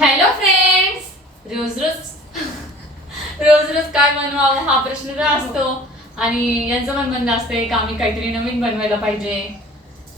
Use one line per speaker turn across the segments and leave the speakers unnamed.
Hello friends रोज रोज रोज रोज काय बनवावं हा प्रश्न तर असतो. आणि यांचं पण म्हणणं असतंय की आम्ही काहीतरी नवीन बनवायला पाहिजे.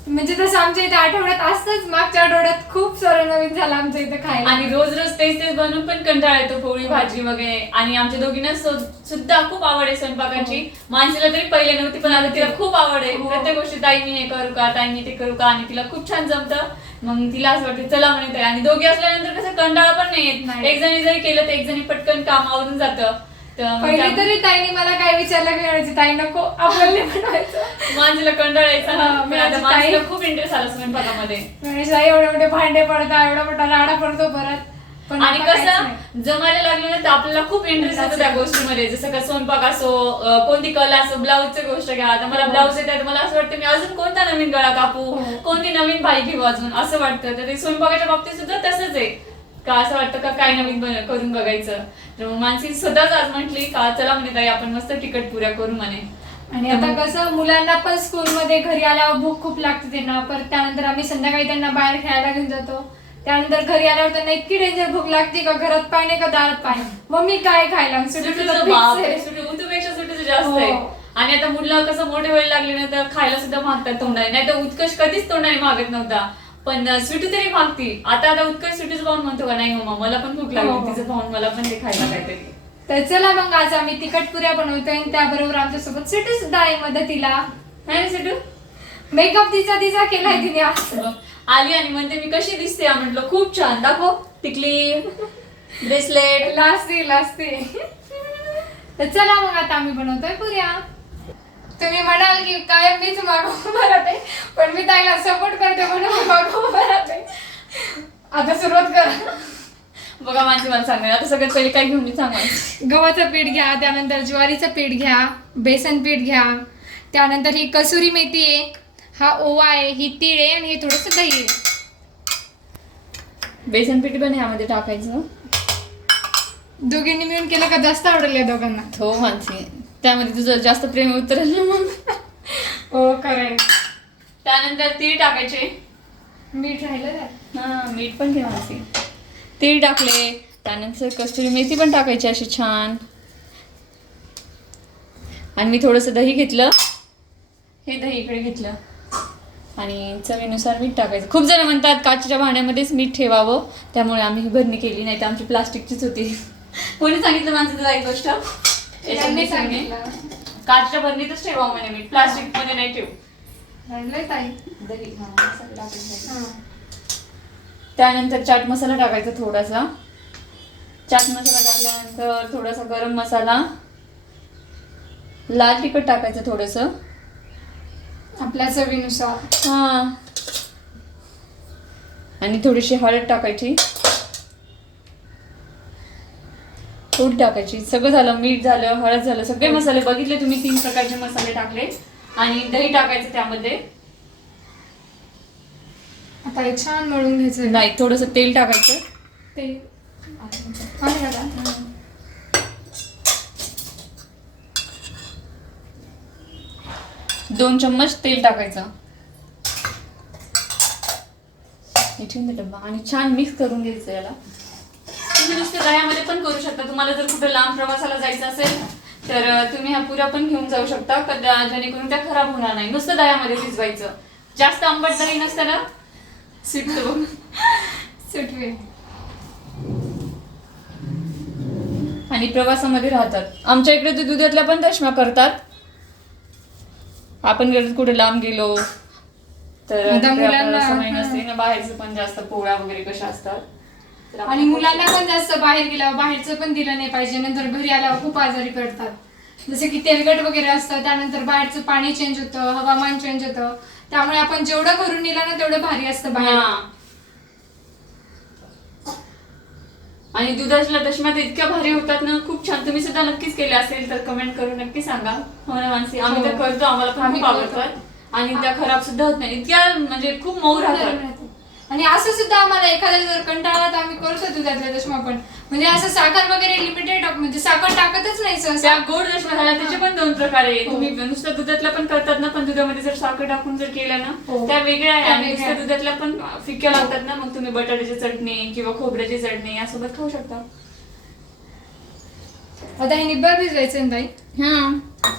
म्हणजे तसं आमच्या इथे आठवड्यात असतंच. मागच्या आठवड्यात खूप सारं नवीन झालं आमच्या इथे खायला.
आणि रोज रोज तेच तेच बनवून पण कंटाळा येतो पोळी भाजी वगैरे. आणि आमच्या दोघींना सु- सुद्धा खूप आवड आहे स्वयंपाकाची. माणसाला तरी पहिले नव्हती पण आता तिला खूप आवड आहे.
हो.
प्रत्येक गोष्टी ताई मी हे करू का? ताई मी ते करू का? आणि तिला खूप छान जमतं. मग तिला असं वाटतं चला म्हणत आहे आणि दोघी असल्यानंतर कसं कंटाळा पण नाही येत.
नाही.
एक जणी जरी केलं तर एक जणी पटकन काम आवरून जातं. तर मग
पहिले
त्या-
तरी ताईने मला काय विचारलं की म्हणायची ताई नको आपल्याला बनवायचं
माणसाला कंटाळा यायचा ना.
हा,
पण
मी
आता खूप इंटरेस्ट आला स्वयंपाकामध्ये
म्हणायची एवढे मोठे भांडे पडतात एवढा मोठा राडा पडतो परत. पण
आणि
आता काहीच
कसं. जमायला लागलं ना तर आपल्याला खूप इंटरेस्ट येतो त्या गोष्टीमध्ये. जसं का स्वयंपाक असो अं, कोणती कला असो ब्लाऊजची गोष्ट घ्या. आता मला
हो.
ब्लाऊज येतात मला असं वाटतं मी अजून कोणता नवीन गळा कापू?
हो.
कोणती नवीन बाई घेऊ अजून असं वाटतं. तर ते स्वयंपाकाच्या बाबतीत सुद्धा तसंच आहे. का असं वाटतं का काय नवीन बन- करून बघायचं? तर मग मानसी स्वतःच आज म्हटली का चला म्हणे ताई आपण मस्त तिकट पुऱ्या करू म्हणे.
आणि आता कसं मुलांना पण स्कूलमध्ये घरी आल्यावर भूक खूप लागते त्यांना. परत त्यानंतर आम्ही संध्याकाळी त्यांना बाहेर खेळायला घेऊन जातो. त्यानंतर घरी आल्यावर त्यांना इतकी डेंजर भूक लागते का? घरात पाय नाही का? दारात पाय मम्मी काय खायला? सुटू
सुटूचं सुटू- उतूपेक्षा सुटूचं जास्त आहे.
हो.
आणि आता मुलं कसं मोठे व्हायला लागले ना तर खायला सुद्धा मागतात तोंडाने. नाही तर उत्कर्ष कधीच तोंडाने मागत नव्हता. पण स्वीटू तरी मागती. आता आता उत्कर्ष स्वीटूचं पाहून म्हणतो का? नाही मम्मा मला पण भूक
हो.
लागली तिचं पाहून मला पण ते खायला काहीतरी.
तर चला मग आज आम्ही तिखट पुऱ्या बनवतोय आणि त्याबरोबर आमच्यासोबत सिटू सुद्धा आहे मदतीला
नाही स्वीटू
मेकअप तिचा तिचा केलाय तिने आज.
आली आणि म्हणते मी कशी दिसते हा?" म्हटलं खूप छान. दाखव. टिकली. ब्रेसलेट.
लाजते लाजते तर चला मग आता आम्ही बनवतोय पुऱ्या. तुम्ही म्हणाल की कायम मीच मागो आहे पण मी ताईला सपोर्ट करते म्हणून मागो आहे आता सुरुवात करा.
बघा माझी मला सांगणार आता सगळ्यात पहिले काय घेऊन सांगा
गव्हाचं पीठ घ्या त्यानंतर ज्वारीचं पीठ घ्या बेसन पीठ घ्या त्यानंतर ही कसुरी मेथी आहे हा ओवा आहे ही तीळ आहे आणि हे थोडंसं दही आहे.
बेसन पीठ पण ह्यामध्ये टाकायचं.
दोघींनी मिळून केलं का? जास्त आवडेल या दोघांना.
हो मानसी. त्यामध्ये तुझं जास्त प्रेम उतरल ना मग
हो खरंय
त्यानंतर तीळ टाकायचे.
मीठ राहिलं.
हा मीठ पण घ्या मानसी. तीळ टाकले. त्यानंतर कस्तुरी मेथी पण टाकायची अशी छान. आणि मी थोडंसं दही घेतलं. हे दही इकडे घेतलं. आणि चवीनुसार मीठ टाकायचं. खूप जण म्हणतात काचेच्या भांड्यामध्येच मीठ ठेवावं. त्यामुळे आम्ही ही भरणी केली नाही तर आमची प्लास्टिकचीच होती. कोणी सांगितलं माणसं तुला एक गोष्ट? काचच्या भरणीतच ठेवा म्हणे मीठ प्लास्टिकमध्ये नाही ठेवू. त्यानंतर चाट मसाला टाकायचा थोडासा. चाट मसाला टाकल्यानंतर थोडासा गरम मसाला. लाल तिखट टाकायचं थोडस.
आपल्या चवीनुसार.
हा. आणि थोडीशी हळद टाकायची. पूड टाकायची. सगळं झालं मीठ झालं हळद झालं सगळे मसाले बघितले तुम्ही तीन प्रकारचे मसाले टाकले. आणि दही टाकायचं त्यामध्ये.
आता हे छान मळून घ्यायचं.
नाही थोडस तेल टाकायचं.
ते आहे का?
दोन चम्मच तेल टाकायचं. डब्बा. आणि छान मिक्स करून घ्यायचं याला. तुम्ही नुसते दह्यामध्ये पण करू शकता. तुम्हाला जर कुठे लांब प्रवासाला जायचं असेल तर तुम्ही हा पुऱ्या पण घेऊन जाऊ शकता. कदा जेणेकरून त्या खराब होणार नाही. नुसतं दह्यामध्ये भिजवायचं. जास्त आंबट दही नसतं ना? सुटतं. बघ
सुटवे.
आणि प्रवासामध्ये राहतात. आमच्या इकडे ते दुधातल्या पण दशमा करतात. आपण जर कुठे लांब गेलो तर
आता
तिकडे आपल्याला
मुलांना-
सवय नसते ना बाहेरचं पण जास्त पोळ्या वगैरे कशा असतात. तर आपण
आणि मुलांना पण जास्त बाहेर गेल्यावर बाहेरचं पण दिलं नाही पाहिजे. नंतर घरी आल्यावर खूप आजारी पडतात. जसे की तेलकट वगैरे असतं त्यानंतर बाहेरचं पाणी चेंज होतं हवामान चेंज होतं. त्यामुळे आपण जेवढं घरून नेलं ना तेवढं भारी असतं बाहेर.
हा. आणि दुधाच्या तर इतक्या भारी होतात ना खूप छान. तुम्ही सुद्धा नक्कीच केले असेल तर कमेंट करून नक्की सांगा. हो ना मानसी? आम्ही तर
हो.
करतो आम्हाला पण खूप. आवडतात. आणि त्या खराब सुद्धा होत नाही. इतक्या म्हणजे खूप मऊ राहतात.
आणि असं सुद्धा आम्हाला एखाद्या जर कंटाळा तर आम्ही करतो दुधातल्या दशमा पण. म्हणजे असं साखर वगैरे लिमिटेड म्हणजे साखर टाकतच नाही
त्या
सहसा
गोड दशमा झाल्या त्याचे पण दोन प्रकार आहे.
हो.
तुम्ही नुसतं दुधातला पण करतात ना पण दुधामध्ये जर साखर टाकून जर केलं ना
हो.
त्या वेगळ्या आहे.
त्या
आणि
वेगळ्या
नुसत्या दुधातल्या पण फिक्या लागतात ना मग तुम्ही बटाट्याची चटणी किंवा खोबऱ्याची चटणी यासोबत खाऊ शकता.
आता हे निब्बर भिजवायचं ना ताई?
हा.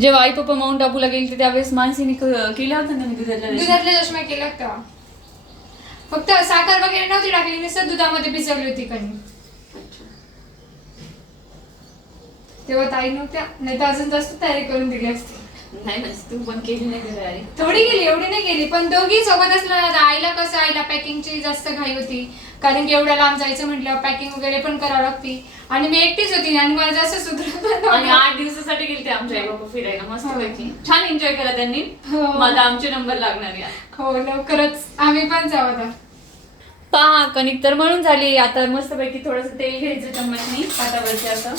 जेव्हा आई पप्पा माउंट आबूला गेली त्यावेळेस मानसीने केलं केला होता ना मी दुधातल्या
दुधातल्या दशमा फक्त साखर वगैरे नव्हती टाकली नुसतं दुधामध्ये भिजवली होती कणी. तेव्हा ताई नव्हत्या नाही तर अजून जास्त तयारी करून दिली असती.
नाही तू पण केली नाही घरी
थोडी गेली एवढी नाही गेली पण दोघी सोबत असल्या ना आईला कसं आईला पॅकिंगची जास्त घाई होती. कारण की एवढ्या लांब जायचं म्हटलं पॅकिंग वगैरे पण करावं लागती. आणि मी एकटीच होती आणि मला जास्त सुधरत पण
आणि
नव्हतं.
आठ दिवसासाठी गेले ते आमच्या आई बाबा फिरायला मस्त
हो.
पैकी. छान एन्जॉय केला त्यांनी.
हो.
मला आमचे नंबर लागणार या
हो लवकरच. आम्ही पण जाऊ आता.
पहा कणिक तर मळून झाली. आता मस्त पैकी थोडस तेल घ्यायचं चम्मचनी पाटावरती असं.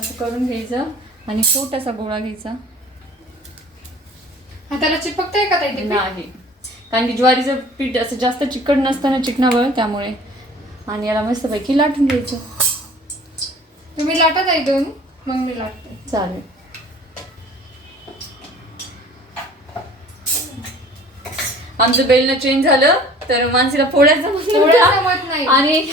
असं करून घ्यायचं. आणि छोटासा गोळा घ्यायचा.
हाताला चिपकतंय का ताई?
नाही. कारण की ज्वारीचं पीठ असं जास्त चिकट नसतं ना चिकनावर त्यामुळे. आणि याला मस्त पैकी लाटून घ्यायचं.
तुम्ही लाटत आहे दोन मग मी लाटते.
चालेल. आमचं बेलनं चेंज झालं तर मानसीला पोळ्याच. जमत
नाही.
आणि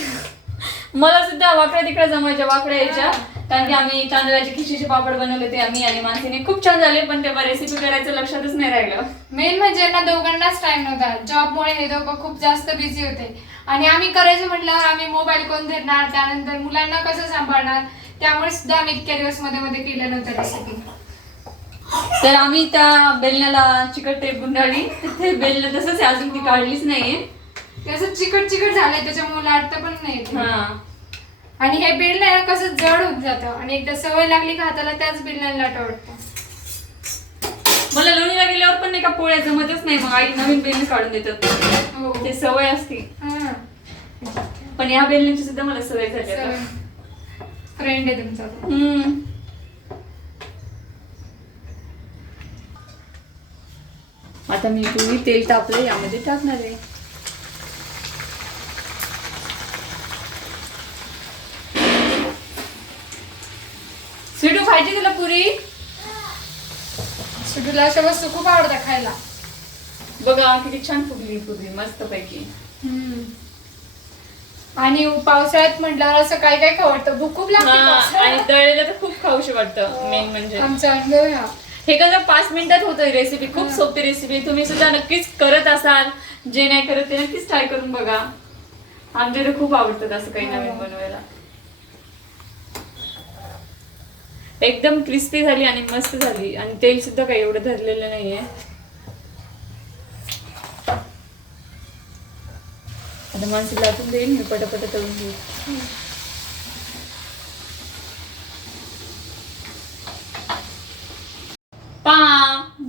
मला सुद्धा वाकड्या तिकडे जमायच्या वाकड्या यायच्या. कारण की आम्ही तांदळाचे खिशीचे पापड बनवले ते आम्ही आणि मानसीने खूप छान झाले पण तेव्हा रेसिपी करायचं लक्षातच नाही राहिलं.
मेन म्हणजे ना दोघांनाच टाइम नव्हता. जॉबमुळे हे दोघं खूप जास्त बिझी होते. आणि आम्ही करायचं म्हटल्यावर आम्ही मोबाईल कोण धरणार? त्यानंतर मुलांना कसं सांभाळणार? त्यामुळे सुद्धा आम्ही इतक्या दिवसमध्ये मध्ये केलं नव्हतं रेसिपी
तर आम्ही त्या बेलण्याला चिकट टेप गुंडाळली ते बेलणं तसंच आहे अजून ती काढलीच नाहीये.
असं चिकट चिकट झालंय त्याच्यामुळे लाटतं पण नाही येत.
हा.
आणि हे बिल आहे ना कसं जड होत जातं. आणि एकदा सवय लागली का हाताला त्याच लाट वाटतं
मला लोणीला गेल्यावर पण नाही का पोळ्या जमतच नाही. मग आई नवीन बेलणी काढून देतात.
हो.
ते सवय असते.
हा.
पण या बेलण्याची सुद्धा मला सवय झाली आता.
फ्रेंड आहे तुमचा.
आता मी पूर्वी तेल तापलं यामध्ये टाकणार आहे. खायची तुला पुरी?
सुटूला अशा वस्तू खूप आवडतात खायला.
बघा किती छान फुगली पुरी मस्त पैकी
आणि पावसाळ्यात म्हटल्यावर असं काय काय खावडतं भूक खूप लागते
आणि. तळलेलं तर खूप खाऊशी वाटतं मेन म्हणजे.
आमचा अनुभव हा
हे कसं पाच मिनिटात होतं रेसिपी खूप सोपी रेसिपी तुम्ही सुद्धा नक्कीच करत असाल. जे नाही करत ते नक्कीच ट्राय करून बघा. आमच्या खूप आवडतात असं काही नवीन. बनवायला. एकदम क्रिस्पी झाली आणि मस्त झाली. आणि तेल सुद्धा काही एवढं धरलेलं नाहीये. आता माणसं लाटून देईन मी पटापट तळून घेईन. पा!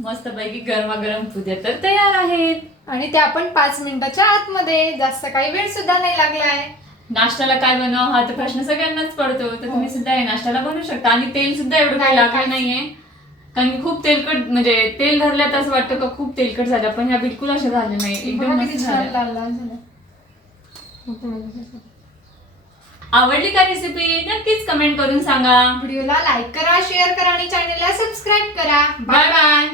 मस्त पैकी गरमागरम पुद्या तर तयार आहेत.
आणि ते आपण पाच मिनिटाच्या आतमध्ये. जास्त काही वेळ सुद्धा नाही लागलाय.
नाश्त्याला काय बनव हा तर प्रश्न सगळ्यांनाच पडतो. तर तुम्ही सुद्धा हे नाश्त्याला बनवू शकता. आणि तेल सुद्धा एवढं काही लागलं
काहीच
नाहीये. कारण की खूप तेलकट म्हणजे तेल धरल्यात असं वाटतं का खूप तेलकट झालं. पण ह्या बिलकुल अशा झाल्या नाही. एकदम मस्त झाल्या.
झालं
आवडली का रेसिपी नक्कीच कमेंट करून सांगा.
व्हिडिओला लाईक करा शेअर करा आणि चॅनलला सबस्क्राईब करा.
Bye bye